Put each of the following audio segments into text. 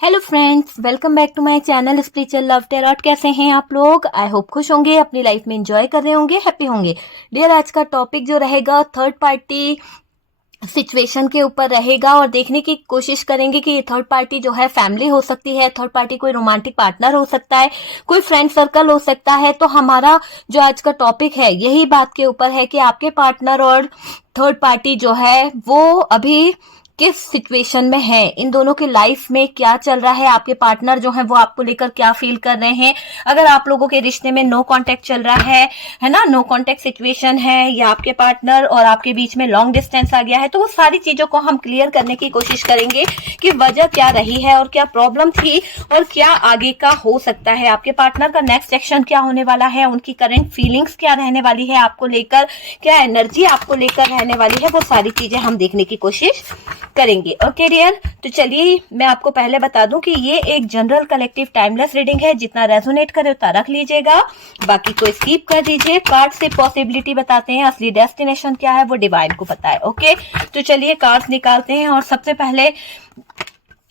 Hello friends, welcome back to my channel Spiritual Love Tarot. कैसे हैं आप लोग? आई होप खुश होंगे, अपनी लाइफ में एंजॉय कर रहे होंगे, हैप्पी होंगे। डियर, आज का टॉपिक जो रहेगा थर्ड पार्टी सिचुएशन के ऊपर रहेगा और देखने की कोशिश करेंगे कि ये थर्ड पार्टी जो है फैमिली हो सकती है, थर्ड पार्टी कोई रोमांटिक पार्टनर हो सकता है, कोई फ्रेंड सर्कल हो सकता है। तो हमारा जो आज का टॉपिक है यही बात के ऊपर है कि आपके पार्टनर और थर्ड पार्टी जो है वो अभी किस सिचुएशन में है, इन दोनों की लाइफ में क्या चल रहा है, आपके पार्टनर जो है वो आपको लेकर क्या फील कर रहे हैं। अगर आप लोगों के रिश्ते में नो कांटेक्ट चल रहा है ना, नो कांटेक्ट सिचुएशन है, या आपके पार्टनर और आपके बीच में लॉन्ग डिस्टेंस आ गया है, तो वो सारी चीजों को हम क्लियर करने की कोशिश करेंगे कि वजह क्या रही है और क्या प्रॉब्लम थी और क्या आगे का हो सकता है। आपके पार्टनर का नेक्स्ट एक्शन क्या होने वाला है, उनकी करंट फीलिंग्स क्या रहने वाली है आपको लेकर, क्या एनर्जी आपको लेकर रहने वाली है, वो सारी चीजें हम देखने की कोशिश करेंगे। ओके डियर, तो चलिए मैं आपको पहले बता दूं कि ये एक जनरल कलेक्टिव टाइमलेस रीडिंग है। जितना रेजोनेट करे उतना रख लीजिएगा, बाकी को स्किप कर दीजिए। कार्ड से पॉसिबिलिटी बताते हैं, असली डेस्टिनेशन क्या है वो डिवाइन को पता है। ओके, तो चलिए कार्ड्स निकालते हैं और सबसे पहले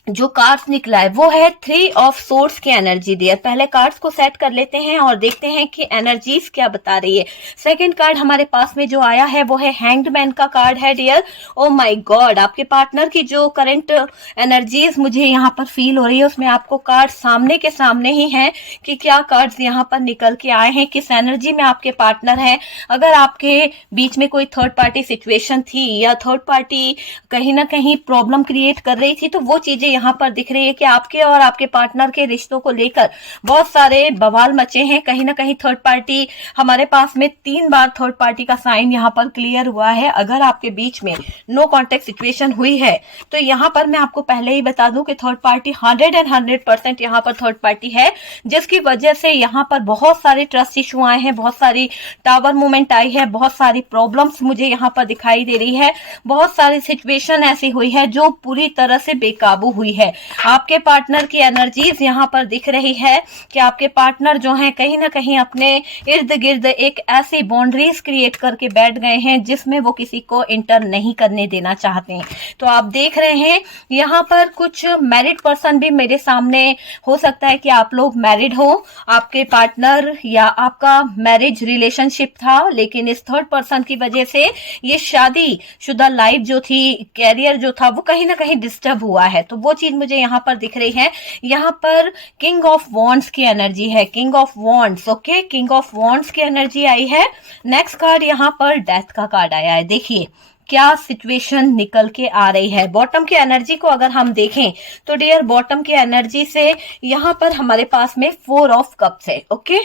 जो कार्ड्स निकला है वो है 3 ऑफ सोर्ड्स की एनर्जी। डियर, पहले कार्ड्स को सेट कर लेते हैं और देखते हैं कि एनर्जीज क्या बता रही है। सेकंड कार्ड हमारे पास में जो आया है वो है हैंग्ड मैन का कार्ड है। डियर, ओ माय गॉड, आपके पार्टनर की जो करंट एनर्जीज मुझे यहाँ पर फील हो रही है उसमें आपको कार्ड सामने के सामने ही है कि क्या कार्ड्स यहाँ पर निकल के आए हैं, किस एनर्जी में आपके पार्टनर है। अगर आपके बीच में कोई थर्ड पार्टी सिचुएशन थी या थर्ड पार्टी कहीं ना कहीं प्रॉब्लम क्रिएट कर रही थी, तो वो चीजें यहाँ पर दिख रही है कि आपके और आपके पार्टनर के रिश्तों को लेकर बहुत सारे बवाल मचे हैं। कहीं ना कहीं थर्ड पार्टी, हमारे पास में 3 बार थर्ड पार्टी का साइन यहाँ पर क्लियर हुआ है। अगर आपके बीच में नो कॉन्टेक्ट सिचुएशन हुई है तो यहाँ पर मैं आपको पहले ही बता दूं कि थर्ड पार्टी 100% यहाँ पर थर्ड पार्टी है, जिसकी वजह से यहाँ पर बहुत सारे ट्रस्ट इशू आए हैं, बहुत सारी टावर मूवमेंट आई है, बहुत सारी प्रॉब्लम्स मुझे यहाँ पर दिखाई दे रही है, बहुत सारी सिचुएशन ऐसी हुई है जो पूरी तरह से बेकाबू हुई है। आपके पार्टनर की एनर्जीज यहाँ पर दिख रही है कि आपके पार्टनर जो हैं कहीं ना कहीं अपने इर्द गिर्द एक ऐसी बाउंड्रीज क्रिएट करके बैठ गए हैं जिसमें वो किसी को इंटर नहीं करने देना चाहते हैं। तो आप देख रहे हैं यहाँ पर कुछ मैरिड पर्सन भी मेरे सामने, हो सकता है कि आप लोग मैरिड हो, आपके पार्टनर या आपका मैरिज रिलेशनशिप था, लेकिन इस थर्ड पर्सन की वजह से ये शादी शुदा लाइफ जो थी, कैरियर जो था, वो कहीं ना कहीं डिस्टर्ब हुआ है। तो वो चीज मुझे यहाँ पर दिख रही है। यहाँ पर किंग ऑफ वॉन्ड्स की एनर्जी है, king of wands. Okay, king of wands की एनर्जी आई है। नेक्स्ट कार्ड यहाँ पर डेथ का कार्ड आया है। देखिए क्या सिचुएशन निकल के आ रही है। बॉटम की एनर्जी को अगर हम देखें तो डियर, बॉटम की एनर्जी से यहाँ पर हमारे पास में 4 ऑफ कप्स है। ओके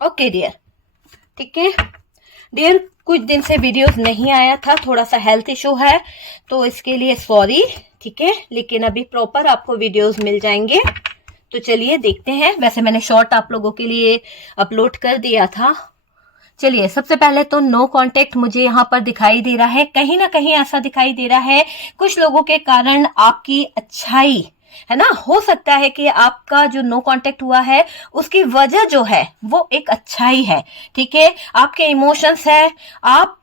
ओके डियर, ठीक है डियर, कुछ दिन से वीडियोस नहीं आया था, थोड़ा सा हेल्थ इशू है तो इसके लिए सॉरी, ठीक है, लेकिन अभी प्रॉपर आपको वीडियोस मिल जाएंगे। तो चलिए देखते हैं। वैसे मैंने शॉर्ट आप लोगों के लिए अपलोड कर दिया था। चलिए, सबसे पहले तो नो कांटेक्ट मुझे यहाँ पर दिखाई दे रहा है। कहीं ना कहीं ऐसा दिखाई दे रहा है कुछ लोगों के कारण आपकी अच्छाई, है ना, हो सकता है कि आपका जो नो कांटेक्ट हुआ है उसकी वजह जो है वो एक अच्छाई है। ठीक है, आपके इमोशंस है, आप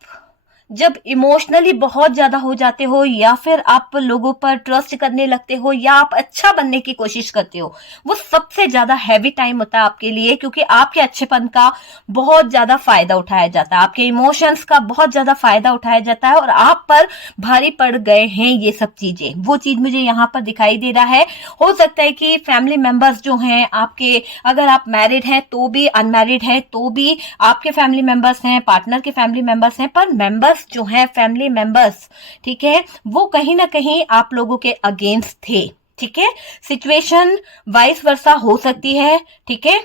जब इमोशनली बहुत ज्यादा हो जाते हो या फिर आप लोगों पर ट्रस्ट करने लगते हो या आप अच्छा बनने की कोशिश करते हो, वो सबसे ज्यादा हैवी टाइम होता है आपके लिए, क्योंकि आपके अच्छेपन का बहुत ज्यादा फायदा उठाया जाता है, आपके इमोशंस का बहुत ज्यादा फायदा उठाया जाता है और आप पर भारी पड़ गए हैं ये सब चीजें। वो चीज मुझे यहाँ पर दिखाई दे रहा है। हो सकता है कि फैमिली मेंबर्स जो हैं आपके, अगर आप मैरिड हैं तो भी, अनमैरिड है तो भी, आपके फैमिली मेंबर्स हैं, पार्टनर के फैमिली मेंबर्स हैं, पर मेंबर्स जो है फैमिली मेंबर्स, ठीक है, वो कहीं ना कहीं आप लोगों के अगेंस्ट थे। ठीक है, सिचुएशन वाइस वर्सा हो सकती है। ठीक है,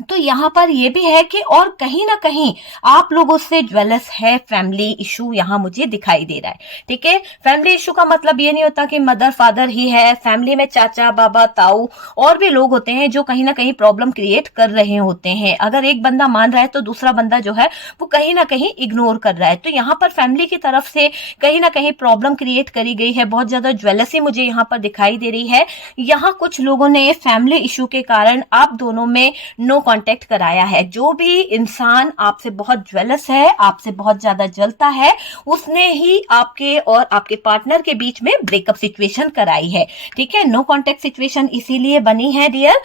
तो यहाँ पर ये भी है कि और कहीं ना कहीं आप लोगों से ज्वेलस है, फैमिली इशू यहाँ मुझे दिखाई दे रहा है। ठीक है, फैमिली इशू का मतलब ये नहीं होता कि मदर फादर ही है, फैमिली में चाचा बाबा ताऊ और भी लोग होते हैं जो कहीं ना कहीं प्रॉब्लम क्रिएट कर रहे होते हैं। अगर एक बंदा मान रहा है तो दूसरा बंदा जो है वो कहीं ना कहीं इग्नोर कर रहा है। तो यहाँ पर फैमिली की तरफ से कहीं ना कहीं प्रॉब्लम क्रिएट करी गई है, बहुत ज्यादा ज्वेलसी मुझे यहाँ पर दिखाई दे रही है। यहाँ कुछ लोगों ने फैमिली इशू के कारण आप दोनों में नो कांटेक्ट कराया है, जो भी इंसान आपसे बहुत ज्वेलस है, आपसे बहुत ज्यादा जलता है, उसने ही आपके और आपके पार्टनर के बीच में ब्रेकअप सिचुएशन कराई है। ठीक है, नो कांटेक्ट सिचुएशन इसीलिए बनी है डियर।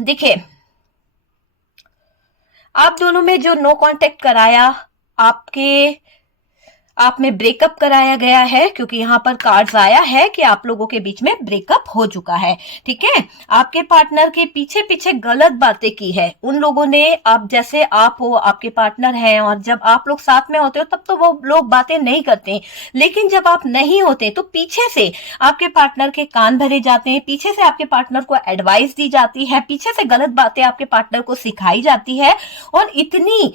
देखिए, आप दोनों में जो नो कांटेक्ट कराया, आप में ब्रेकअप कराया गया है, क्योंकि यहाँ पर कार्ड्स आया है कि आप लोगों के बीच में ब्रेकअप हो चुका है। ठीक है, आपके पार्टनर के पीछे पीछे गलत बातें की है उन लोगों ने। अब जैसे आप हो, आपके पार्टनर हैं, और जब आप लोग साथ में होते हो तब तो वो लोग बातें नहीं करते, लेकिन जब आप नहीं होते तो पीछे से आपके पार्टनर के कान भरे जाते हैं, पीछे से आपके पार्टनर को एडवाइस दी जाती है, पीछे से गलत बातें आपके पार्टनर को सिखाई जाती है, और इतनी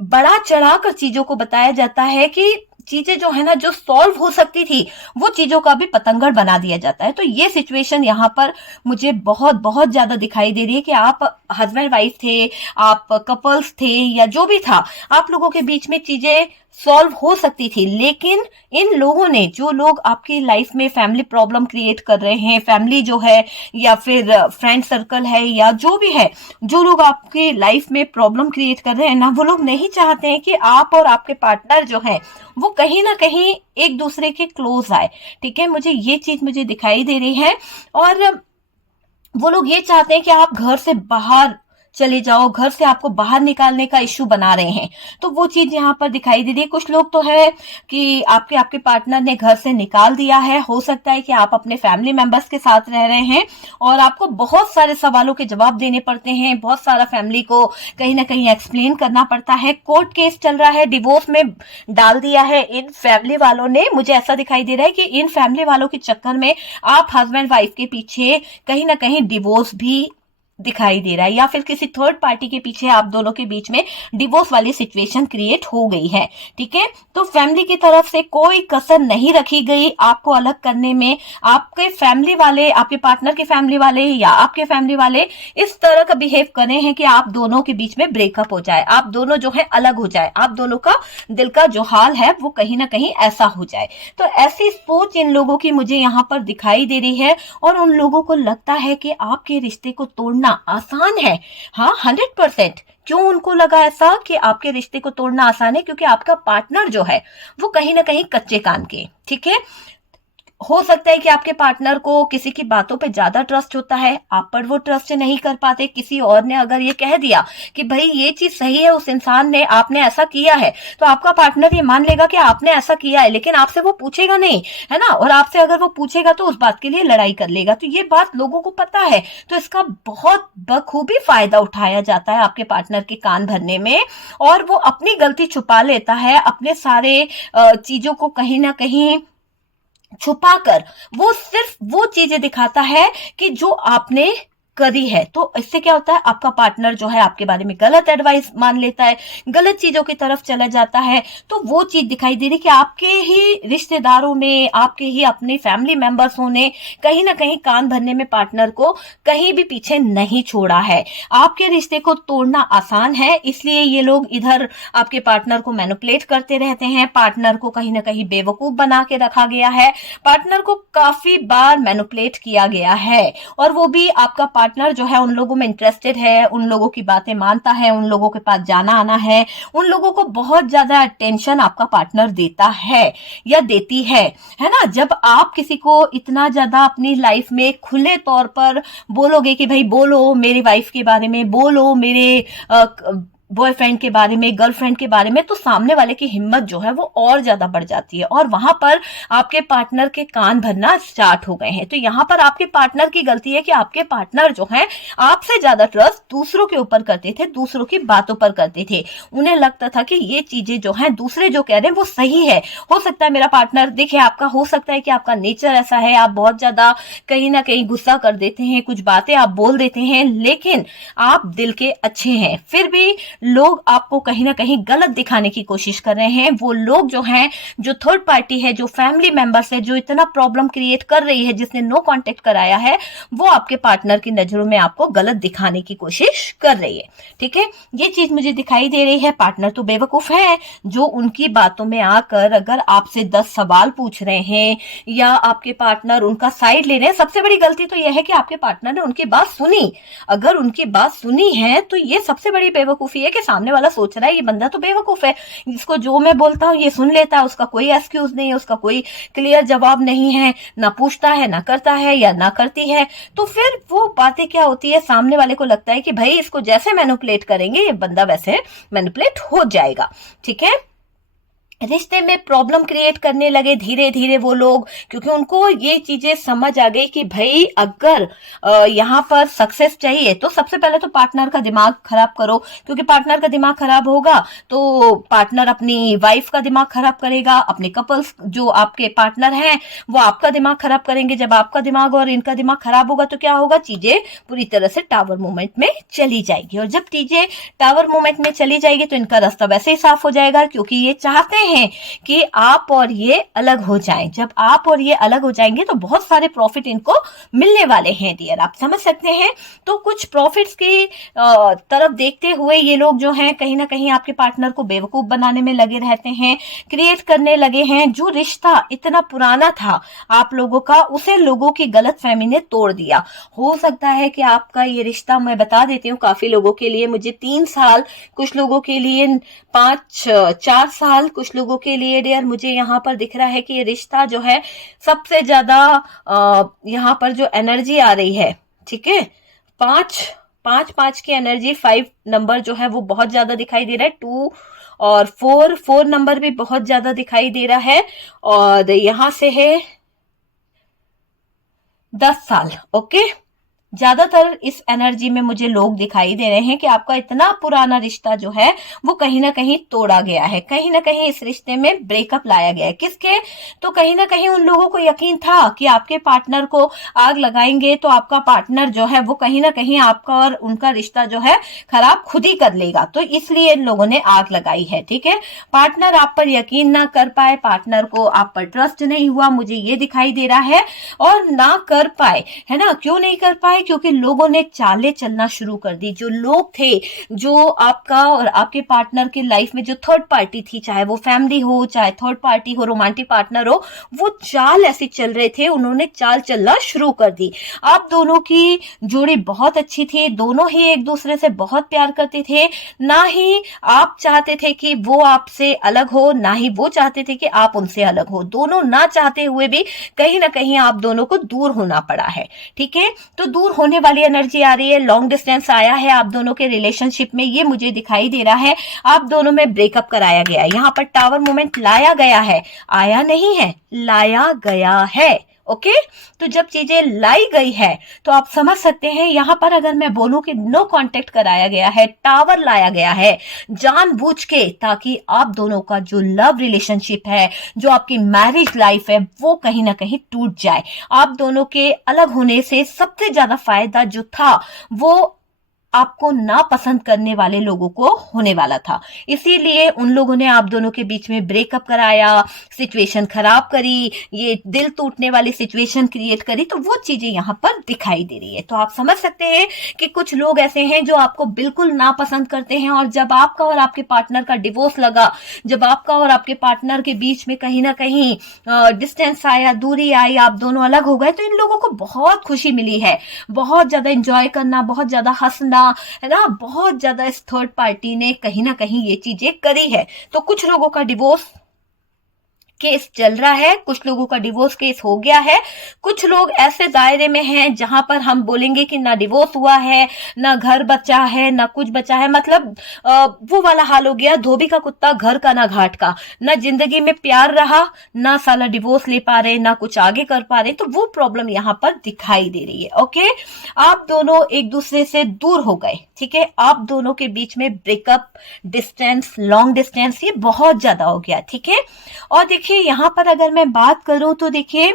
बड़ा चढ़ाकर चीजों को बताया जाता है कि चीजें जो है ना, जो सॉल्व हो सकती थी, वो चीजों का भी पतंगड़ बना दिया जाता है। तो ये सिचुएशन यहाँ पर मुझे बहुत बहुत ज्यादा दिखाई दे रही है कि आप हस्बैंड वाइफ थे, आप कपल्स थे, या जो भी था, आप लोगों के बीच में चीजें सॉल्व हो सकती थी, लेकिन इन लोगों ने, जो लोग आपकी लाइफ में फैमिली प्रॉब्लम क्रिएट कर रहे हैं, फैमिली जो है या फिर फ्रेंड सर्कल है या जो भी है, जो लोग आपकी लाइफ में प्रॉब्लम क्रिएट कर रहे हैं ना, वो लोग नहीं चाहते हैं कि आप और आपके पार्टनर जो है वो कहीं ना कहीं एक दूसरे के क्लोज आए। ठीक है, ये चीज मुझे दिखाई दे रही है, और वो लोग ये चाहते हैं कि आप घर से बाहर चले जाओ, घर से आपको बाहर निकालने का इश्यू बना रहे हैं। तो वो चीज यहाँ पर दिखाई दे रही है। कुछ लोग तो है कि आपके पार्टनर ने घर से निकाल दिया है, हो सकता है कि आप अपने फैमिली मेंबर्स के साथ रह रहे हैं और आपको बहुत सारे सवालों के जवाब देने पड़ते हैं, बहुत सारा फैमिली को कहीं ना कहीं एक्सप्लेन करना पड़ता है, कोर्ट केस चल रहा है, डिवोर्स में डाल दिया है इन फैमिली वालों ने। मुझे ऐसा दिखाई दे रहा है कि इन फैमिली वालों के चक्कर में आप हस्बैंड वाइफ के पीछे कहीं ना कहीं डिवोर्स भी दिखाई दे रहा है, या फिर किसी थर्ड पार्टी के पीछे आप दोनों के बीच में डिवोर्स वाली सिचुएशन क्रिएट हो गई है। ठीक है, तो फैमिली की तरफ से कोई कसर नहीं रखी गई आपको अलग करने में। आपके फैमिली वाले, आपके पार्टनर के फैमिली वाले या आपके फैमिली वाले इस तरह का बिहेव करे हैं कि आप दोनों के बीच में ब्रेकअप हो जाए, आप दोनों जो है अलग हो जाए, आप दोनों का दिल का जो हाल है वो कहीं ना कहीं ऐसा हो जाए। तो ऐसी सोच इन लोगों की मुझे यहाँ पर दिखाई दे रही है, और उन लोगों को लगता है कि आपके रिश्ते को तोड़ना आसान है। हाँ, 100%। क्यों उनको लगा ऐसा कि आपके रिश्ते को तोड़ना आसान है? क्योंकि आपका पार्टनर जो है वो कहीं ना कहीं कच्चे कान के। ठीक है, हो सकता है कि आपके पार्टनर को किसी की बातों पे ज्यादा ट्रस्ट होता है, आप पर वो ट्रस्ट नहीं कर पाते। किसी और ने अगर ये कह दिया कि भाई ये चीज सही है, उस इंसान ने, आपने ऐसा किया है, तो आपका पार्टनर ये मान लेगा कि आपने ऐसा किया है, लेकिन आपसे वो पूछेगा नहीं, है ना। और आपसे अगर वो पूछेगा तो उस बात के लिए लड़ाई कर लेगा। तो ये बात लोगों को पता है, तो इसका बहुत बखूबी फायदा उठाया जाता है आपके पार्टनर के कान भरने में, और वो अपनी गलती छुपा लेता है, अपने सारे चीजों को कहीं ना कहीं छुपाकर वो सिर्फ वो चीजें दिखाता है कि जो आपने करी है। तो इससे क्या होता है, आपका पार्टनर जो है आपके बारे में गलत एडवाइस मान लेता है, गलत चीजों की तरफ चला जाता है। तो वो चीज दिखाई दे रही कि आपके ही रिश्तेदारों में, आपके ही अपने फैमिली मेंबर्सों ने कहीं ना कहीं कान भरने में पार्टनर को कहीं भी पीछे नहीं छोड़ा है। आपके रिश्ते को तोड़ना आसान है, इसलिए ये लोग इधर आपके पार्टनर को मैनिपुलेट करते रहते हैं, पार्टनर को कहीं ना कहीं बेवकूफ बना के रखा गया है, पार्टनर को काफी बार मैनिपुलेट किया गया है, और वो भी आपका पार्टनर जो है उन लोगों में इंटरेस्टेड है, उन लोगों की बातें मानता है, उन लोगों के पास जाना आना है, उन लोगों को बहुत ज्यादा अटेंशन आपका पार्टनर देता है या देती है ना। जब आप किसी को इतना ज्यादा अपनी लाइफ में खुले तौर पर बोलोगे कि भाई बोलो मेरी वाइफ के बारे में, बोलो मेरे बॉयफ्रेंड के बारे में, गर्लफ्रेंड के बारे में, तो सामने वाले की हिम्मत जो है वो और ज्यादा बढ़ जाती है, और वहां पर आपके पार्टनर के कान भरना स्टार्ट हो गए हैं। तो यहाँ पर आपके पार्टनर की गलती है कि आपके पार्टनर जो है आपसे ज्यादा ट्रस्ट दूसरों के ऊपर करते थे, दूसरों की बातों पर करते थे। उन्हें लगता था कि ये चीजें जो है दूसरे जो कह रहे हैं वो सही है। हो सकता है मेरा पार्टनर, देखिए आपका हो सकता है कि आपका नेचर ऐसा है, आप बहुत ज्यादा कहीं ना कहीं गुस्सा कर देते हैं, कुछ बातें आप बोल देते हैं, लेकिन आप दिल के अच्छे हैं, फिर भी लोग आपको कहीं ना कहीं गलत दिखाने की कोशिश कर रहे हैं। वो लोग जो हैं, जो थर्ड पार्टी है, जो फैमिली मेंबर्स है, जो इतना प्रॉब्लम क्रिएट कर रही है, जिसने नो कांटेक्ट कराया है, वो आपके पार्टनर की नजरों में आपको गलत दिखाने की कोशिश कर रही है। ठीक है, ये चीज मुझे दिखाई दे रही है। पार्टनर तो बेवकूफ है जो उनकी बातों में आकर अगर आपसे 10 सवाल पूछ रहे हैं या आपके पार्टनर उनका साइड ले रहे हैं। सबसे बड़ी गलती तो यह है कि आपके पार्टनर ने उनकी बात सुनी। अगर उनकी बात सुनी है तो ये सबसे बड़ी बेवकूफी है कि सामने वाला सोच रहा है ये बंदा तो बेवकूफ है, इसको जो मैं बोलता हूँ ये सुन लेता है, उसका कोई एक्सक्यूज नहीं है, उसका कोई क्लियर जवाब नहीं है, ना पूछता है, ना करता है या ना करती है। तो फिर वो बातें क्या होती है, सामने वाले को लगता है कि भाई इसको जैसे मैनिपुलेट करेंगे ये बंदा वैसे मैनिपुलेट हो जाएगा। ठीक है, रिश्ते में प्रॉब्लम क्रिएट करने लगे धीरे धीरे वो लोग, क्योंकि उनको ये चीजें समझ आ गई कि भाई अगर यहाँ पर सक्सेस चाहिए तो सबसे पहले तो पार्टनर का दिमाग खराब करो, क्योंकि पार्टनर का दिमाग खराब होगा तो पार्टनर अपनी वाइफ का दिमाग खराब करेगा, अपने कपल्स जो आपके पार्टनर हैं वो आपका दिमाग खराब करेंगे। जब आपका दिमाग और इनका दिमाग खराब होगा तो क्या होगा, चीजें पूरी तरह से टावर मूवमेंट में चली जाएगी। और जब चीजें टावर मूवमेंट में चली जाएगी तो इनका रास्ता वैसे ही साफ हो जाएगा, क्योंकि ये चाहते हैं कि आप और ये अलग हो जाएं। जब आप और ये अलग हो जाएंगे तो बहुत सारे प्रॉफिट इनको मिलने वाले हैं डियर, आप समझ सकते हैं। तो कुछ प्रॉफिट्स की तरफ देखते हुए ये लोग जो हैं कहीं ना कहीं आपके पार्टनर को बेवकूफ बनाने में लगे रहते हैं, क्रिएट करने लगे हैं। जो रिश्ता इतना पुराना था आप लोगों का, उसे लोगों की गलतफहमी ने तोड़ दिया। हो सकता है कि आपका ये रिश्ता, मैं बता देती हूँ, काफी लोगों के लिए मुझे 3 साल, कुछ लोगों के लिए 4 साल, कुछ लोगों के लिए डियर मुझे यहाँ पर दिख रहा है कि ये रिश्ता जो है सबसे ज्यादा यहाँ पर जो एनर्जी आ रही है, ठीक है, 5 की एनर्जी, 5 नंबर जो है वो बहुत ज्यादा दिखाई दे रहा है, 2 और 4 नंबर भी बहुत ज्यादा दिखाई दे रहा है, और यहां से है 10 साल। ओके, ज्यादातर इस एनर्जी में मुझे लोग दिखाई दे रहे हैं कि आपका इतना पुराना रिश्ता जो है वो कहीं ना कहीं तोड़ा गया है, कहीं ना कहीं इस रिश्ते में ब्रेकअप लाया गया है। किसके, तो कहीं ना कहीं उन लोगों को यकीन था कि आपके पार्टनर को आग लगाएंगे तो आपका पार्टनर जो है वो कहीं ना कहीं आपका और उनका रिश्ता जो है खराब खुद ही कर लेगा, तो इसलिए इन लोगों ने आग लगाई है। ठीक है, पार्टनर आप पर यकीन ना कर पाए, पार्टनर को आप पर ट्रस्ट नहीं हुआ, मुझे ये दिखाई दे रहा है, और ना कर पाए, है ना। क्यों नहीं कर पाए, क्योंकि लोगों ने चालें चलना शुरू कर दी। जो लोग थे, जो आपका और आपके पार्टनर की लाइफ में जो थर्ड पार्टी थी, चाहे वो फैमिली हो, चाहे थर्ड पार्टी हो, रोमांटिक पार्टनर हो, वो चाल ऐसी चल रहे थे, उन्होंने चाल चलना शुरू कर दी। आप दोनों की जोड़ी बहुत अच्छी थी, दोनों ही एक दूसरे से बहुत प्यार करते थे, ना ही आप चाहते थे कि वो आपसे अलग हो, ना ही वो चाहते थे कि आप उनसे अलग हो। दोनों ना चाहते हुए भी कहीं ना कहीं आप दोनों को दूर होना पड़ा है। ठीक है, तो दूर होने वाली एनर्जी आ रही है, लॉन्ग डिस्टेंस आया है आप दोनों के रिलेशनशिप में, ये मुझे दिखाई दे रहा है। आप दोनों में ब्रेकअप कराया गया है, यहाँ पर टावर मोमेंट लाया गया है, आया नहीं है, लाया गया है। ओके, तो जब चीजें लाई गई है तो आप समझ सकते हैं, यहां पर अगर मैं बोलूं कि नो कांटेक्ट कराया गया है, टावर लाया गया है जानबूझ के, ताकि आप दोनों का जो लव रिलेशनशिप है, जो आपकी मैरिज लाइफ है, वो कहीं ना कहीं टूट जाए। आप दोनों के अलग होने से सबसे ज्यादा फायदा जो था वो आपको नापसंद करने वाले लोगों को होने वाला था, इसीलिए उन लोगों ने आप दोनों के बीच में ब्रेकअप कराया, सिचुएशन खराब करी, ये दिल टूटने वाली सिचुएशन क्रिएट करी, तो वो चीजें यहाँ पर दिखाई दे रही है। तो आप समझ सकते हैं कि कुछ लोग ऐसे हैं जो आपको बिल्कुल नापसंद करते हैं, और जब आपका और आपके पार्टनर का डिवोर्स लगा, जब आपका और आपके पार्टनर के बीच में कहीं ना कहीं डिस्टेंस आया, दूरी आई, आप दोनों अलग हो गए, तो इन लोगों को बहुत खुशी मिली है, बहुत ज्यादा एंजॉय करना, बहुत ज्यादा हंसना, है ना, बहुत ज्यादा इस थर्ड पार्टी ने कहीं ना कहीं ये चीजें करी है। तो कुछ लोगों का डिवोर्स केस चल रहा है, कुछ लोगों का डिवोर्स केस हो गया है, कुछ लोग ऐसे दायरे में हैं जहां पर हम बोलेंगे कि ना डिवोर्स हुआ है, ना घर बचा है, ना कुछ बचा है, मतलब वो वाला हाल हो गया, धोबी का कुत्ता घर का ना घाट का, ना जिंदगी में प्यार रहा, ना साला डिवोर्स ले पा रहे, ना कुछ आगे कर पा रहे, तो वो प्रॉब्लम यहाँ पर दिखाई दे रही है। ओके, आप दोनों एक दूसरे से दूर हो गए, ठीक है, आप दोनों के बीच में ब्रेकअप, डिस्टेंस, लॉन्ग डिस्टेंस, ये बहुत ज्यादा हो गया। ठीक है, और देखिए यहां पर अगर मैं बात करूं तो देखिए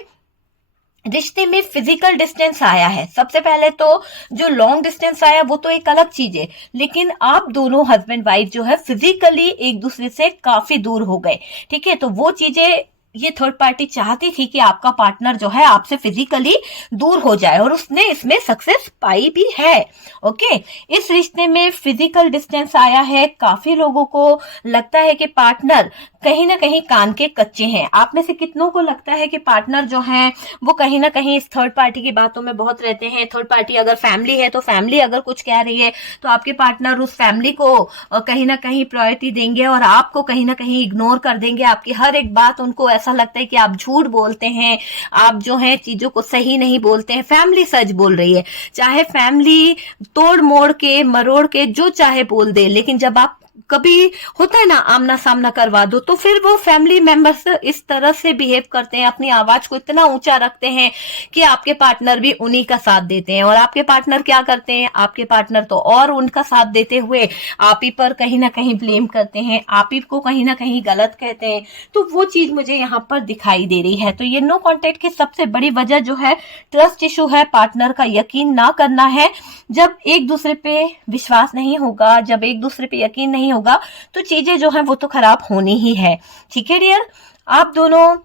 रिश्ते में फिजिकल डिस्टेंस आया है। सबसे पहले तो जो लॉन्ग डिस्टेंस आया वो तो एक अलग चीज है, लेकिन आप दोनों हस्बैंड वाइफ जो है फिजिकली एक दूसरे से काफी दूर हो गए। ठीक है, तो वो चीजें ये थर्ड पार्टी चाहती थी कि आपका पार्टनर जो है आपसे फिजिकली दूर हो जाए, और उसने इसमें सक्सेस पाई भी है। ओके, इस रिश्ते में फिजिकल डिस्टेंस आया है। काफी लोगों को लगता है कि पार्टनर कहीं ना कहीं कान के कच्चे हैं। आप में से कितनों को लगता है कि पार्टनर जो है वो कहीं ना कहीं इस थर्ड पार्टी की बातों में बहुत रहते हैं। थर्ड पार्टी अगर फैमिली है तो फैमिली अगर कुछ कह रही है तो आपके पार्टनर उस फैमिली को कहीं ना कहीं प्रायोरिटी देंगे और आपको कहीं ना कहीं इग्नोर कर देंगे। आपकी हर एक बात उनको ऐसा लगता है कि आप झूठ बोलते हैं, आप जो है चीजों को सही नहीं बोलते हैं। फैमिली सच बोल रही है, चाहे फैमिली तोड़ मोड़ के मरोड़ के जो चाहे बोल दे, लेकिन जब आप कभी होता है ना आमना सामना करवा दो, तो फिर वो फैमिली मेंबर्स इस तरह से बिहेव करते हैं, अपनी आवाज को इतना ऊंचा रखते हैं कि आपके पार्टनर भी उन्हीं का साथ देते हैं। और आपके पार्टनर क्या करते हैं, आपके पार्टनर तो और उनका साथ देते हुए आप ही पर कहीं ना कहीं ब्लेम करते हैं, आप ही को कहीं ना कहीं गलत कहते हैं। तो वो चीज मुझे यहाँ पर दिखाई दे रही है। तो ये नो कॉन्टेक्ट की सबसे बड़ी वजह जो है ट्रस्ट इशू है, पार्टनर का यकीन ना करना है। जब एक दूसरे पे विश्वास नहीं होगा, जब एक दूसरे पे यकीन नहीं होगा, तो चीजें जो है वो तो खराब होनी ही है। ठीक है डियर, आप दोनों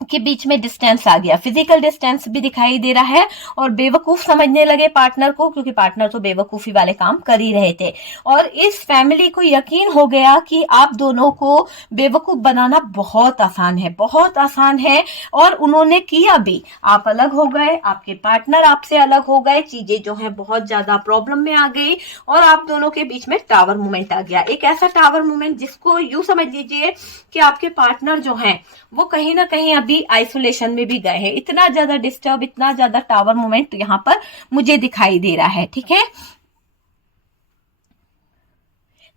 के बीच में डिस्टेंस आ गया, फिजिकल डिस्टेंस भी दिखाई दे रहा है, और बेवकूफ समझने लगे पार्टनर को, क्योंकि पार्टनर तो बेवकूफी वाले काम कर ही रहे थे। और इस फैमिली को यकीन हो गया कि आप दोनों को बेवकूफ बनाना बहुत आसान है, बहुत आसान है, और उन्होंने किया भी। आप अलग हो गए, आपके पार्टनर आपसे अलग हो गए, चीजें जो है बहुत ज्यादा प्रॉब्लम में आ गई, और आप दोनों के बीच में टावर मूवमेंट आ गया। एक ऐसा टावर मूवमेंट जिसको यूं समझ लीजिए कि आपके पार्टनर जो है वो कहीं ना कहीं अभी आइसोलेशन में भी गए हैं। इतना ज्यादा डिस्टर्ब, इतना ज्यादा टावर मूवमेंट यहाँ पर मुझे दिखाई दे रहा है। ठीक है,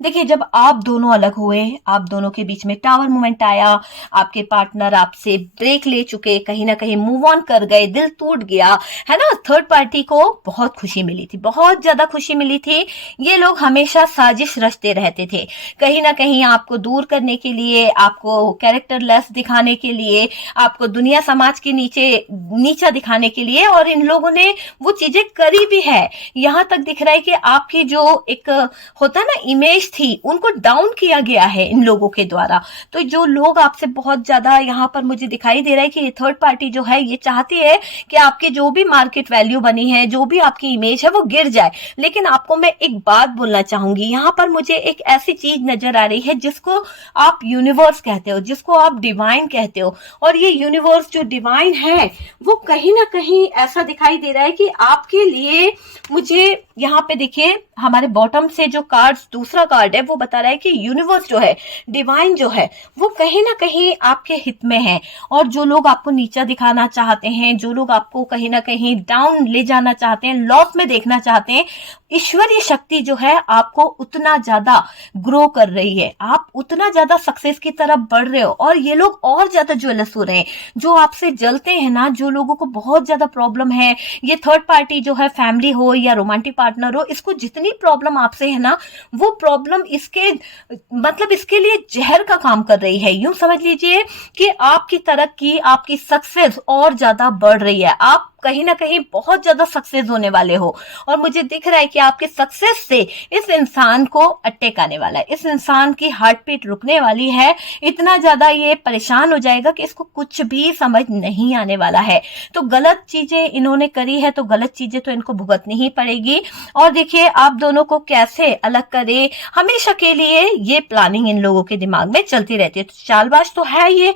देखिए जब आप दोनों अलग हुए, आप दोनों के बीच में टावर मूवमेंट आया, आपके पार्टनर आपसे ब्रेक ले चुके, कहीं ना कहीं मूव ऑन कर गए, दिल टूट गया है ना। थर्ड पार्टी को बहुत खुशी मिली थी, बहुत ज्यादा खुशी मिली थी। ये लोग हमेशा साजिश रचते रहते थे, कहीं ना कहीं आपको दूर करने के लिए, आपको कैरेक्टरलेस दिखाने के लिए, आपको दुनिया समाज के नीचे नीचा दिखाने के लिए, और इन लोगों ने वो चीजें करी भी है। यहाँ तक दिख रहा है कि आपकी जो एक होता है ना इमेज थी, उनको डाउन किया गया है इन लोगों के द्वारा। तो जो लोग आपसे बहुत ज्यादा, यहाँ पर मुझे दिखाई दे रहा है कि ये थर्ड पार्टी जो है ये चाहती है कि आपकी जो भी मार्केट वैल्यू बनी है, जो भी आपकी इमेज है वो गिर जाए। लेकिन आपको मैं एक बात बोलना चाहूंगी, यहाँ पर मुझे एक ऐसी चीज नजर आ रही है जिसको आप यूनिवर्स कहते हो, जिसको आप डिवाइन कहते हो। और ये यूनिवर्स जो डिवाइन है वो कहीं ना कहीं ऐसा दिखाई दे रहा है कि आपके लिए, मुझे यहाँ पे देखिए हमारे बॉटम से जो कार्ड्स, दूसरा कार्ड है वो बता रहा है कि यूनिवर्स जो है, डिवाइन जो है, वो कहीं ना कहीं आपके हित में है। और जो लोग आपको नीचा दिखाना चाहते हैं, जो लोग आपको कहीं ना कहीं डाउन ले जाना चाहते हैं, लॉस में देखना चाहते हैं, ईश्वरीय शक्ति जो है आपको उतना ज्यादा ग्रो कर रही है, आप उतना ज्यादा सक्सेस की तरफ बढ़ रहे हो। और ये लोग और ज्यादा ज्वेलस हो रहे हैं, जो आपसे जलते हैं ना, जो लोगों को बहुत ज्यादा प्रॉब्लम है, ये थर्ड पार्टी जो है, फैमिली हो या रोमांटिक पार्टनर हो, इसको जितनी प्रॉब्लम आपसे है ना, वो प्रॉब्लम इसके मतलब इसके लिए जहर का काम कर रही है। यूं समझ लीजिए कि आपकी तरक्की, आपकी सक्सेस और ज्यादा बढ़ रही है, आप कहीं ना कहीं बहुत ज्यादा सक्सेस होने वाले हो। और मुझे दिख रहा है कि आपके सक्सेस से इस इंसान को अटैक आने वाला है, इस इंसान की हार्ट बीट रुकने वाली है, इतना ज्यादा ये परेशान हो जाएगा कि इसको कुछ भी समझ नहीं आने वाला है। तो गलत चीजें इन्होंने करी है, तो गलत चीजें तो इनको भुगतनी ही पड़ेगी। और देखिए आप दोनों को कैसे अलग करे, हमेशा के लिए ये प्लानिंग इन लोगों के दिमाग में चलती रहती है। तो चालबाज तो है ये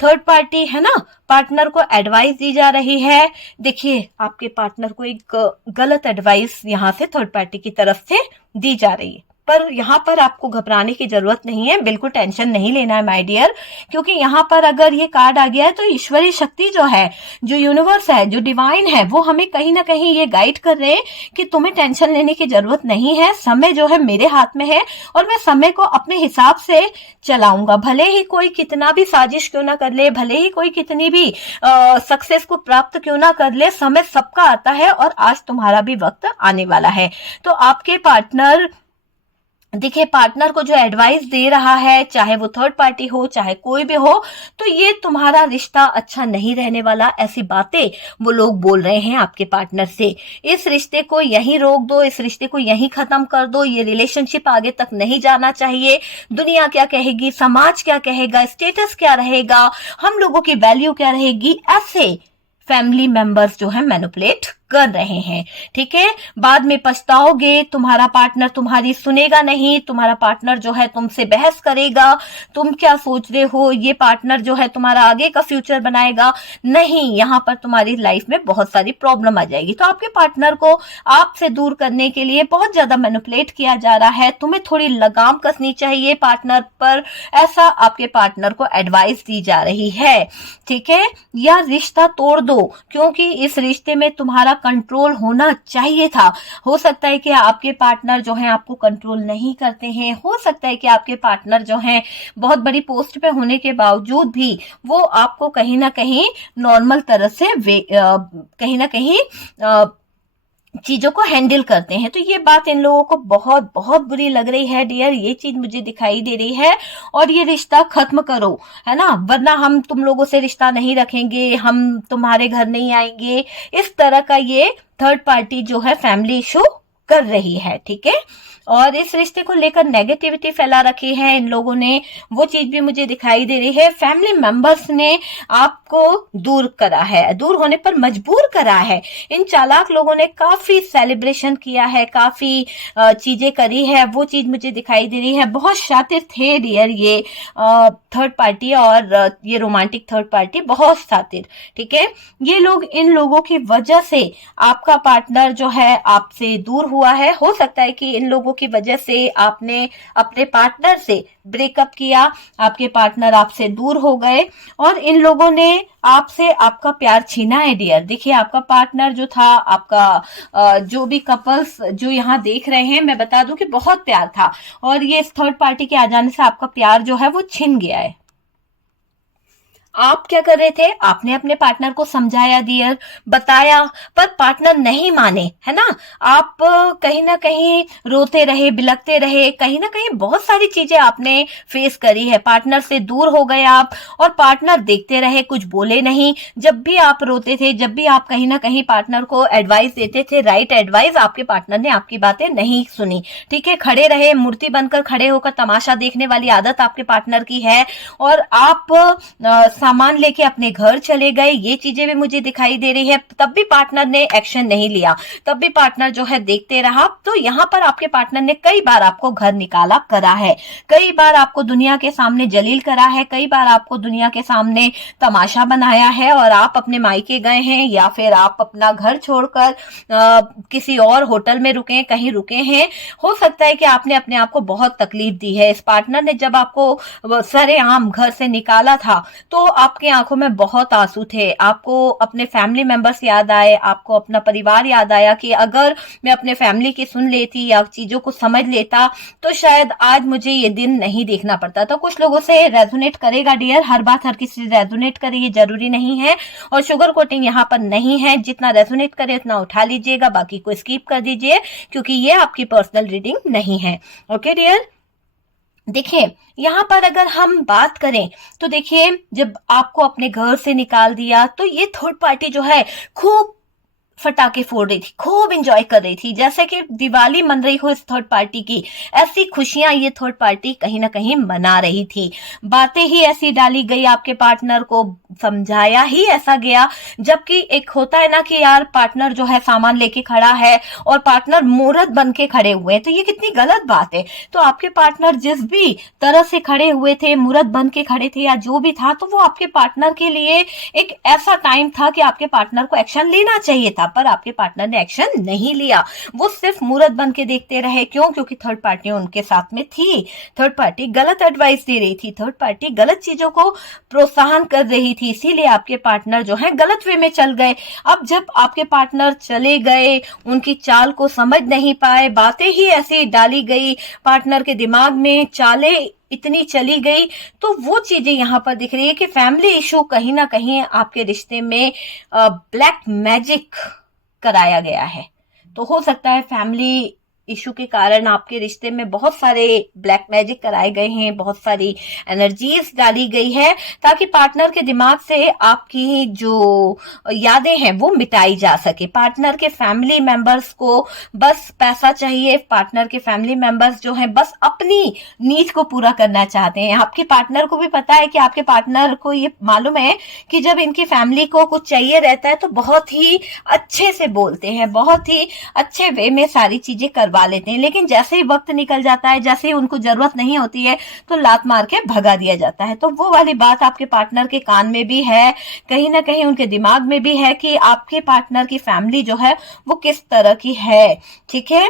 थर्ड पार्टी, है ना। पार्टनर को एडवाइस दी जा रही है। देखिए आपके पार्टनर को एक गलत एडवाइस यहाँ से थर्ड पार्टी की तरफ से दी जा रही है, पर यहाँ पर आपको घबराने की जरूरत नहीं है, बिल्कुल टेंशन नहीं लेना है माय डियर, क्योंकि यहाँ पर अगर ये कार्ड आ गया है तो ईश्वरीय शक्ति जो है, जो यूनिवर्स है, जो डिवाइन है, वो हमें कहीं ना कहीं ये गाइड कर रहे हैं कि तुम्हें टेंशन लेने की जरूरत नहीं है। समय जो है मेरे हाथ में है और मैं समय को अपने हिसाब से चलाऊंगा। भले ही कोई कितना भी साजिश क्यों ना कर ले, भले ही कोई कितनी भी सक्सेस को प्राप्त क्यों ना कर ले, समय सबका आता है और आज तुम्हारा भी वक्त आने वाला है। तो आपके पार्टनर देखिए पार्टनर को जो एडवाइस दे रहा है, चाहे वो थर्ड पार्टी हो चाहे कोई भी हो, तो ये तुम्हारा रिश्ता अच्छा नहीं रहने वाला, ऐसी बातें वो लोग बोल रहे हैं आपके पार्टनर से। इस रिश्ते को यहीं रोक दो, इस रिश्ते को यहीं खत्म कर दो, ये रिलेशनशिप आगे तक नहीं जाना चाहिए। दुनिया क्या कहेगी, समाज क्या कहेगा, स्टेटस क्या रहेगा, हम लोगों की वैल्यू क्या रहेगी, ऐसे फैमिली मेंबर्स जो है मैनिपुलेट कर रहे हैं। ठीक है, बाद में पछताओगे, तुम्हारा पार्टनर तुम्हारी सुनेगा नहीं, तुम्हारा पार्टनर जो है तुमसे बहस करेगा, तुम क्या सोच रहे हो, ये पार्टनर जो है तुम्हारा आगे का फ्यूचर बनाएगा नहीं, यहाँ पर तुम्हारी लाइफ में बहुत सारी प्रॉब्लम आ जाएगी। तो आपके पार्टनर को आपसे दूर करने के लिए बहुत ज्यादा मैनिपुलेट किया जा रहा है, तुम्हें थोड़ी लगाम कसनी चाहिए पार्टनर पर, ऐसा आपके पार्टनर को एडवाइस दी जा रही है। ठीक है, या रिश्ता तोड़ दो, क्योंकि इस रिश्ते में तुम्हारा कंट्रोल होना चाहिए था। हो सकता है कि आपके पार्टनर जो है आपको कंट्रोल नहीं करते हैं, हो सकता है कि आपके पार्टनर जो है बहुत बड़ी पोस्ट पे होने के बावजूद भी वो आपको कहीं ना कहीं नॉर्मल तरह से कहीं ना कहीं चीजों को हैंडल करते हैं। तो ये बात इन लोगों को बहुत बहुत बुरी लग रही है डियर, ये चीज मुझे दिखाई दे रही है। और ये रिश्ता खत्म करो, है ना, वरना हम तुम लोगों से रिश्ता नहीं रखेंगे, हम तुम्हारे घर नहीं आएंगे, इस तरह का ये थर्ड पार्टी जो है फैमिली इशू कर रही है। ठीक है, और इस रिश्ते को लेकर नेगेटिविटी फैला रखी है इन लोगों ने, वो चीज भी मुझे दिखाई दे रही है। फैमिली मेंबर्स ने आपको दूर करा है, दूर होने पर मजबूर करा है। इन चालाक लोगों ने काफी सेलिब्रेशन किया है, काफी चीजें करी है, वो चीज मुझे दिखाई दे रही है। बहुत शातिर थे डियर ये थर्ड पार्टी, और ये रोमांटिक थर्ड पार्टी बहुत शातिर। ठीक है, ये लोग, इन लोगों की वजह से आपका पार्टनर जो है आपसे दूर हुआ है। हो सकता है कि इन लोगों की वजह से आपने अपने पार्टनर से ब्रेकअप किया, आपके पार्टनर आपसे दूर हो गए, और इन लोगों ने आपसे आपका प्यार छीना है डियर। देखिए आपका पार्टनर जो था, आपका जो भी कपल्स जो यहाँ देख रहे हैं, मैं बता दूं कि बहुत प्यार था, और ये इस थर्ड पार्टी के आ जाने से आपका प्यार जो है वो छिन गया है। आप क्या कर रहे थे, आपने अपने पार्टनर को समझाया डियर, बताया, पर पार्टनर नहीं माने, है ना। आप कहीं ना कहीं रोते रहे, बिलखते रहे, कहीं ना कहीं बहुत सारी चीजें आपने फेस करी है। पार्टनर से दूर हो गए आप, और पार्टनर देखते रहे, कुछ बोले नहीं। जब भी आप रोते थे, जब भी आप कहीं ना कहीं पार्टनर को एडवाइस देते थे, राइट एडवाइस, आपके पार्टनर ने आपकी बातें नहीं सुनी। ठीक है, खड़े रहे, मूर्ति बनकर खड़े होकर तमाशा देखने वाली आदत आपके पार्टनर की है, और आप सामान लेके अपने घर चले गए, ये चीजें भी मुझे दिखाई दे रही है। तब भी पार्टनर ने एक्शन नहीं लिया, तब भी पार्टनर जो है देखते रहा। तो यहाँ पर आपके पार्टनर ने कई बार आपको घर निकाला करा है, कई बार आपको दुनिया के सामने जलील करा है, कई बार आपको दुनिया के सामने तमाशा बनाया है, और आप अपने मायके गए हैं, या फिर आप अपना घर छोड़कर किसी और होटल में रुके, कहीं रुके हैं। हो सकता है कि आपने अपने आप को बहुत तकलीफ दी है। इस पार्टनर ने जब आपको सरेआम घर से निकाला था, तो आपकी आंखों में बहुत आंसू थे, आपको अपने फैमिली मेंबर्स याद आए, आपको अपना परिवार याद आया कि अगर मैं अपने फैमिली की सुन लेती या चीजों को समझ लेता, तो शायद आज मुझे ये दिन नहीं देखना पड़ता। तो कुछ लोगों से रेजोनेट करेगा डियर, हर बात हर किसी से रेजोनेट करे ये जरूरी नहीं है, और शुगर कोटिंग यहाँ पर नहीं है। जितना रेजोनेट करे उतना उठा लीजिएगा, बाकी को स्किप कर दीजिए, क्योंकि ये आपकी पर्सनल रीडिंग नहीं है। ओके डियर, देखिए यहाँ पर अगर हम बात करें, तो देखिए जब आपको अपने घर से निकाल दिया, तो ये थर्ड पार्टी जो है खूब फटाके फोड़ रही थी, खूब एंजॉय कर रही थी, जैसे कि दिवाली मन रही हो इस थर्ड पार्टी की, ऐसी खुशियां ये थर्ड पार्टी कहीं ना कहीं मना रही थी। बातें ही ऐसी डाली गई, आपके पार्टनर को समझाया ही ऐसा गया। जबकि एक होता है ना कि यार पार्टनर जो है सामान लेके खड़ा है और पार्टनर मूर्त बन के खड़े हुए हैं, तो ये कितनी गलत बात है। तो आपके पार्टनर जिस भी तरह से खड़े हुए थे, मूर्त बन के खड़े थे या जो भी था, तो वो आपके पार्टनर के लिए एक ऐसा टाइम था कि आपके पार्टनर को एक्शन लेना चाहिए था, पर आपके पार्टनर ने एक्शन नहीं लिया। वो सिर्फ मूर्त बन के देखते रहे। क्यों? क्योंकि थर्ड पार्टी उनके साथ में थी, थर्ड पार्टी गलत एडवाइस दे रही थी, थर्ड पार्टी गलत चीजों को प्रोत्साहन कर रही थी, इसीलिए आपके पार्टनर जो है गलत वे में चल गए। अब जब आपके पार्टनर चले गए, उनकी चाल को समझ नहीं पाए, बातें ही ऐसी डाली गई, पार्टनर के दिमाग में चालें इतनी चली गई, तो वो चीजें यहाँ पर दिख रही है कि फैमिली इशू कहीं ना कहीं आपके रिश्ते में ब्लैक मैजिक कराया गया है। तो हो सकता है फैमिली इशू के कारण आपके रिश्ते में बहुत सारे ब्लैक मैजिक कराए गए हैं, बहुत सारी एनर्जीज डाली गई है ताकि पार्टनर के दिमाग से आपकी जो यादें हैं वो मिटाई जा सके। पार्टनर के फैमिली मेंबर्स को बस पैसा चाहिए, पार्टनर के फैमिली मेंबर्स जो हैं बस अपनी नीड को पूरा करना चाहते हैं। आपके पार्टनर को भी पता है कि आपके पार्टनर को ये मालूम है कि जब इनकी फैमिली को कुछ चाहिए रहता है तो बहुत ही अच्छे से बोलते हैं, बहुत ही अच्छे वे में सारी चीजें करवा लेते हैं, लेकिन जैसे ही वक्त निकल जाता है, जैसे ही उनको जरूरत नहीं होती है तो लात मार के भगा दिया जाता है। तो वो वाली बात आपके पार्टनर के कान में भी है, कहीं ना कहीं उनके दिमाग में भी है कि आपके पार्टनर की फैमिली जो है वो किस तरह की है। ठीक है,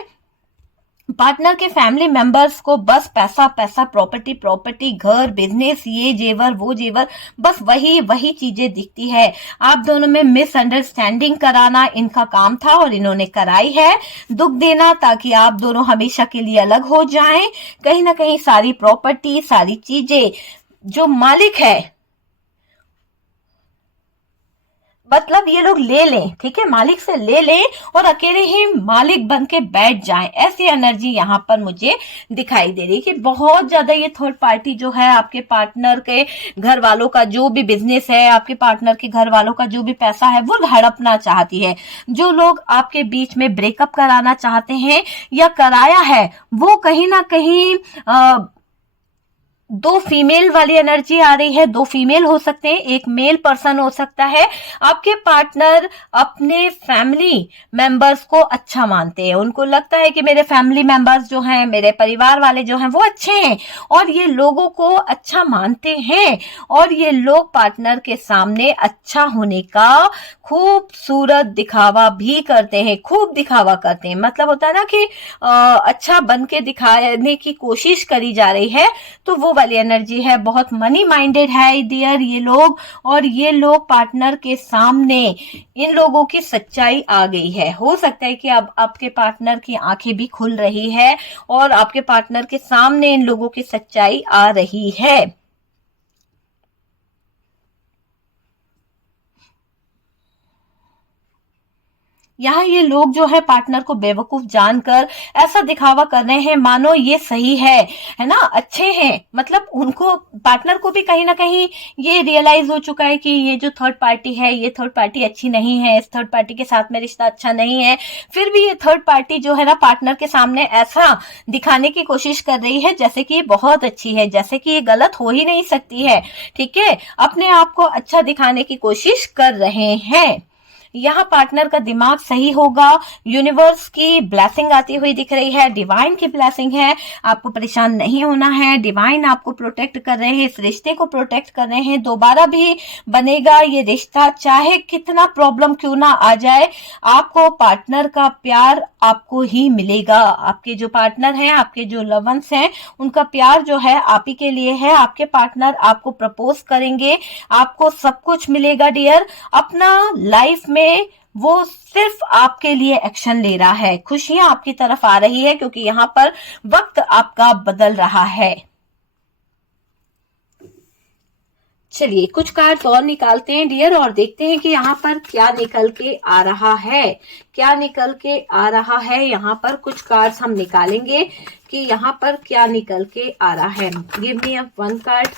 पार्टनर के फैमिली मेंबर्स को बस पैसा पैसा, प्रॉपर्टी प्रॉपर्टी, घर, बिजनेस, ये जेवर वो जेवर, बस वही वही चीजें दिखती है। आप दोनों में मिसअंडरस्टैंडिंग कराना इनका काम था और इन्होंने कराई है। दुख देना ताकि आप दोनों हमेशा के लिए अलग हो जाएं। कहीं ना कहीं सारी प्रॉपर्टी, सारी चीजें जो मालिक है, मतलब ये लोग ले लें, ठीक है, मालिक से ले लें और अकेले ही मालिक बन के बैठ जाएं। ऐसी एनर्जी यहाँ पर मुझे दिखाई दे रही है कि बहुत ज्यादा ये थर्ड पार्टी जो है आपके पार्टनर के घर वालों का जो भी बिजनेस है, आपके पार्टनर के घर वालों का जो भी पैसा है वो हड़पना चाहती है। जो लोग आपके बीच में ब्रेकअप कराना चाहते हैं या कराया है, वो कहीं ना कहीं दो फीमेल वाली एनर्जी आ रही है। दो फीमेल हो सकते हैं, एक मेल पर्सन हो सकता है। आपके पार्टनर अपने फैमिली मेंबर्स को अच्छा मानते हैं, उनको लगता है कि मेरे फैमिली मेंबर्स जो हैं, मेरे परिवार वाले जो हैं वो अच्छे हैं और ये लोगों को अच्छा मानते हैं और ये लोग पार्टनर के सामने अच्छा होने का खूबसूरत दिखावा भी करते हैं, खूब दिखावा करते हैं। मतलब होता है ना कि अच्छा बन के दिखाने की कोशिश करी जा रही है, तो वो वाली एनर्जी है। बहुत मनी माइंडेड है डियर ये लोग, और ये लोग पार्टनर के सामने इन लोगों की सच्चाई आ गई है। हो सकता है कि अब आपके पार्टनर की आंखें भी खुल रही है और आपके पार्टनर के सामने इन लोगों की सच्चाई आ रही है। यहाँ ये लोग जो है पार्टनर को बेवकूफ जानकर ऐसा दिखावा कर रहे हैं मानो ये सही है ना, अच्छे हैं। मतलब उनको, पार्टनर को भी कहीं ना कहीं ये रियलाइज हो चुका है कि ये जो थर्ड पार्टी है, ये थर्ड पार्टी अच्छी नहीं है, इस थर्ड पार्टी के साथ में रिश्ता अच्छा नहीं है। फिर भी ये थर्ड पार्टी जो है ना पार्टनर के सामने ऐसा दिखाने की कोशिश कर रही है जैसे कि ये बहुत अच्छी है, जैसे कि ये गलत हो ही नहीं सकती है। ठीक है, अपने आप को अच्छा दिखाने की कोशिश कर रहे हैं। यहाँ पार्टनर का दिमाग सही होगा, यूनिवर्स की ब्लेसिंग आती हुई दिख रही है, डिवाइन की ब्लेसिंग है। आपको परेशान नहीं होना है, डिवाइन आपको प्रोटेक्ट कर रहे हैं, इस रिश्ते को प्रोटेक्ट कर रहे हैं। दोबारा भी बनेगा ये रिश्ता, चाहे कितना प्रॉब्लम क्यों ना आ जाए, आपको पार्टनर का प्यार आपको ही मिलेगा। आपके जो पार्टनर हैं, आपके जो लव वंस हैं, उनका प्यार जो है आप ही के लिए है। आपके पार्टनर आपको प्रपोज करेंगे, आपको सब कुछ मिलेगा डियर। अपना लाइफ में वो सिर्फ आपके लिए एक्शन ले रहा है, खुशियां आपकी तरफ आ रही है क्योंकि यहाँ पर वक्त आपका बदल रहा है। चलिए कुछ कार्ड्स और निकालते हैं डियर और देखते हैं कि यहाँ पर क्या निकल के आ रहा है, क्या निकल के आ रहा है। यहाँ पर कुछ कार्ड्स हम निकालेंगे कि यहाँ पर क्या निकल के आ रहा है। Give me a one card.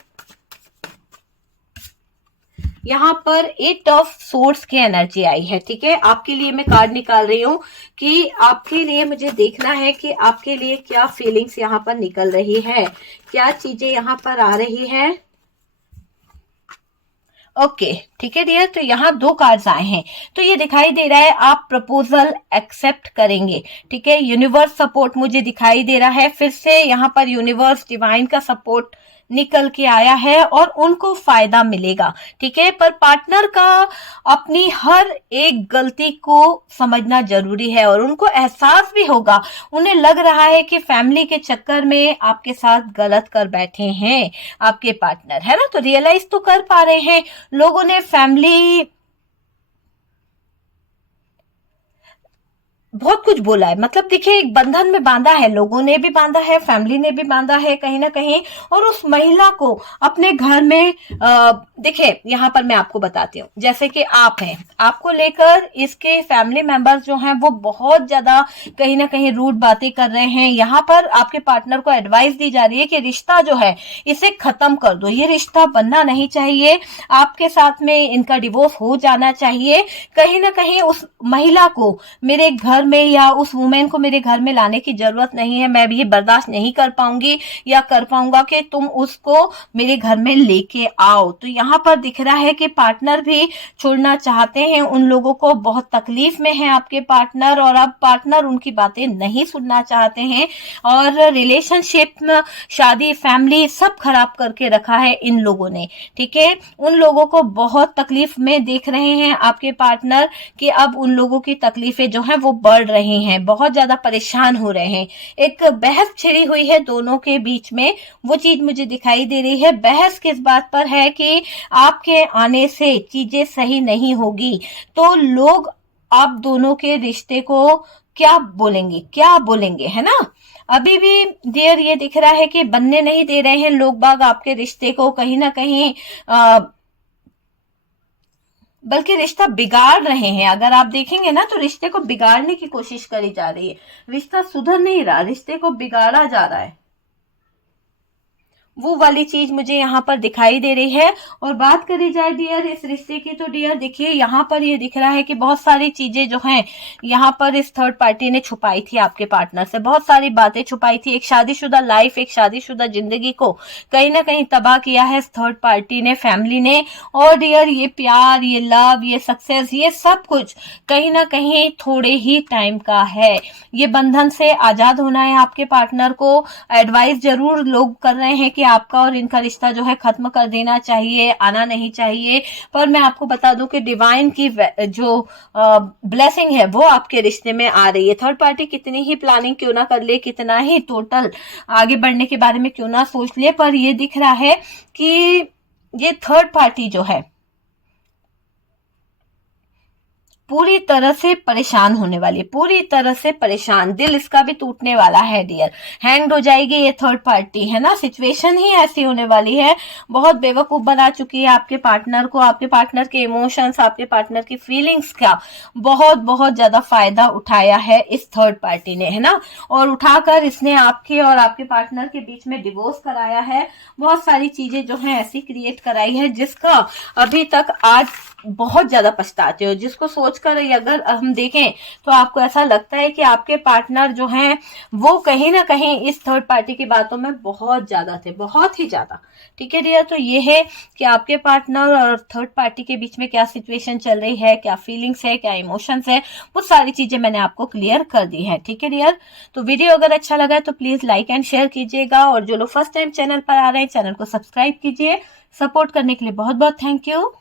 यहाँ पर 8 ऑफ सोर्ड्स की एनर्जी आई है। ठीक है, आपके लिए मैं कार्ड निकाल रही हूँ कि आपके लिए मुझे देखना है कि आपके लिए क्या फीलिंग्स यहाँ पर निकल रही है, क्या चीजें यहाँ पर आ रही है। ओके ठीक है डियर, तो यहाँ 2 कार्ड्स आए हैं, तो ये दिखाई दे रहा है आप प्रपोजल एक्सेप्ट करेंगे। ठीक है, यूनिवर्स सपोर्ट मुझे दिखाई दे रहा है। फिर से यहाँ पर यूनिवर्स डिवाइन का सपोर्ट निकल के आया है और उनको फायदा मिलेगा। ठीक है, पर पार्टनर का अपनी हर एक गलती को समझना जरूरी है और उनको एहसास भी होगा। उन्हें लग रहा है कि फैमिली के चक्कर में आपके साथ गलत कर बैठे हैं आपके पार्टनर, है ना, तो रियलाइज तो कर पा रहे हैं। लोगों ने फैमिली बहुत कुछ बोला है, मतलब देखिए एक बंधन में बांधा है, लोगों ने भी बांधा है, फैमिली ने भी बांधा है कहीं ना कहीं, और उस महिला को अपने घर में देखिए यहाँ पर मैं आपको बताती हूँ, जैसे कि आप हैं, आपको लेकर इसके फैमिली मेंबर्स जो हैं वो बहुत ज्यादा कहीं ना कहीं रूड बातें कर रहे हैं। यहाँ पर आपके पार्टनर को एडवाइस दी जा रही है कि रिश्ता जो है इसे खत्म कर दो, ये रिश्ता बनना नहीं चाहिए, आपके साथ में इनका डिवोर्स हो जाना चाहिए। कहीं ना कहीं उस महिला को मेरे घर में या उस वुमेन को मेरे घर में लाने की जरूरत नहीं है, मैं भी ये बर्दाश्त नहीं कर पाऊंगी या कर पाऊंगा कि तुम उसको मेरे घर में लेके आओ। तो यहाँ पर दिख रहा है कि पार्टनर भी छोड़ना चाहते हैं उन लोगों को, बहुत तकलीफ में है आपके पार्टनर, और अब पार्टनर उनकी बातें नहीं सुनना चाहते हैं, और रिलेशनशिप में शादी फैमिली सब खराब करके रखा है इन लोगों ने। ठीक है, उन लोगों को बहुत तकलीफ में देख रहे हैं आपके पार्टनर कि अब उन लोगों की तकलीफें जो है वो बढ़ रही हैं, बहुत ज्यादा परेशान हो रहे हैं। एक बहस छिड़ी हुई है दोनों के बीच में, वो चीज मुझे दिखाई दे रही है। बहस किस बात पर है कि आपके आने से चीजें सही नहीं होगी, तो लोग आप दोनों के रिश्ते को क्या बोलेंगे, क्या बोलेंगे, है ना। अभी भी डियर ये दिख रहा है कि बनने नहीं दे रहे हैं लोग बाग आपके रिश्ते को, कहीं ना कहीं बल्कि रिश्ता बिगाड़ रहे हैं। अगर आप देखेंगे ना तो रिश्ते को बिगाड़ने की कोशिश करी जा रही है, रिश्ता सुधर नहीं रहा, रिश्ते को बिगाड़ा जा रहा है, वो वाली चीज मुझे यहाँ पर दिखाई दे रही है। और बात करी जाए डियर इस रिश्ते की, तो डियर देखिए यहाँ पर ये दिख रहा है कि बहुत सारी चीजें जो हैं यहाँ पर इस थर्ड पार्टी ने छुपाई थी आपके पार्टनर से, बहुत सारी बातें छुपाई थी। एक शादीशुदा लाइफ, एक शादीशुदा जिंदगी को कहीं ना कहीं तबाह किया है इस थर्ड पार्टी ने, फैमिली ने। और डियर ये प्यार, ये लव, ये सक्सेस, ये सब कुछ कहीं ना कहीं थोड़े ही टाइम का है। ये बंधन से आजाद होना है आपके पार्टनर को। एडवाइस जरूर लोग कर रहे हैं कि आपका और इनका रिश्ता जो है खत्म कर देना चाहिए, आना नहीं चाहिए, पर मैं आपको बता दूं कि डिवाइन की जो ब्लेसिंग है वो आपके रिश्ते में आ रही है। थर्ड पार्टी कितनी ही प्लानिंग क्यों ना कर ले, कितना ही टोटल आगे बढ़ने के बारे में क्यों ना सोच ले, पर ये दिख रहा है कि ये थर्ड पार्टी जो है पूरी तरह से परेशान होने वाली है, पूरी तरह से परेशान, दिल इसका भी टूटने वाला है डियर, हैंग्ड हो जाएगी ये थर्ड पार्टी, है ना। सिचुएशन ही ऐसी होने वाली है, बहुत बेवकूफ बना चुकी है आपके पार्टनर को, आपके पार्टनर के इमोशंस, आपके पार्टनर की फीलिंग्स का बहुत बहुत ज्यादा फायदा उठाया है इस थर्ड पार्टी ने, है ना। और उठाकर इसने आपके और आपके पार्टनर के बीच में डिवोर्स कराया है, बहुत सारी चीजें जो है ऐसी क्रिएट कराई है जिसका अभी तक आज बहुत ज्यादा पछताते हो, जिसको सोचकर अगर हम देखें तो आपको ऐसा लगता है कि आपके पार्टनर जो हैं वो कहीं ना कहीं इस थर्ड पार्टी की बातों में बहुत ज्यादा थे, बहुत ही ज्यादा। ठीक है डियर, तो ये है कि आपके पार्टनर और थर्ड पार्टी के बीच में क्या सिचुएशन चल रही है, क्या फीलिंग्स है, क्या इमोशंस है, वो सारी चीजें मैंने आपको क्लियर कर दी है। ठीक है डियर, तो वीडियो अगर अच्छा लगा है तो प्लीज लाइक एंड शेयर कीजिएगा, और जो लोग फर्स्ट टाइम चैनल पर आ रहे हैं चैनल को सब्सक्राइब कीजिए। सपोर्ट करने के लिए बहुत बहुत थैंक यू।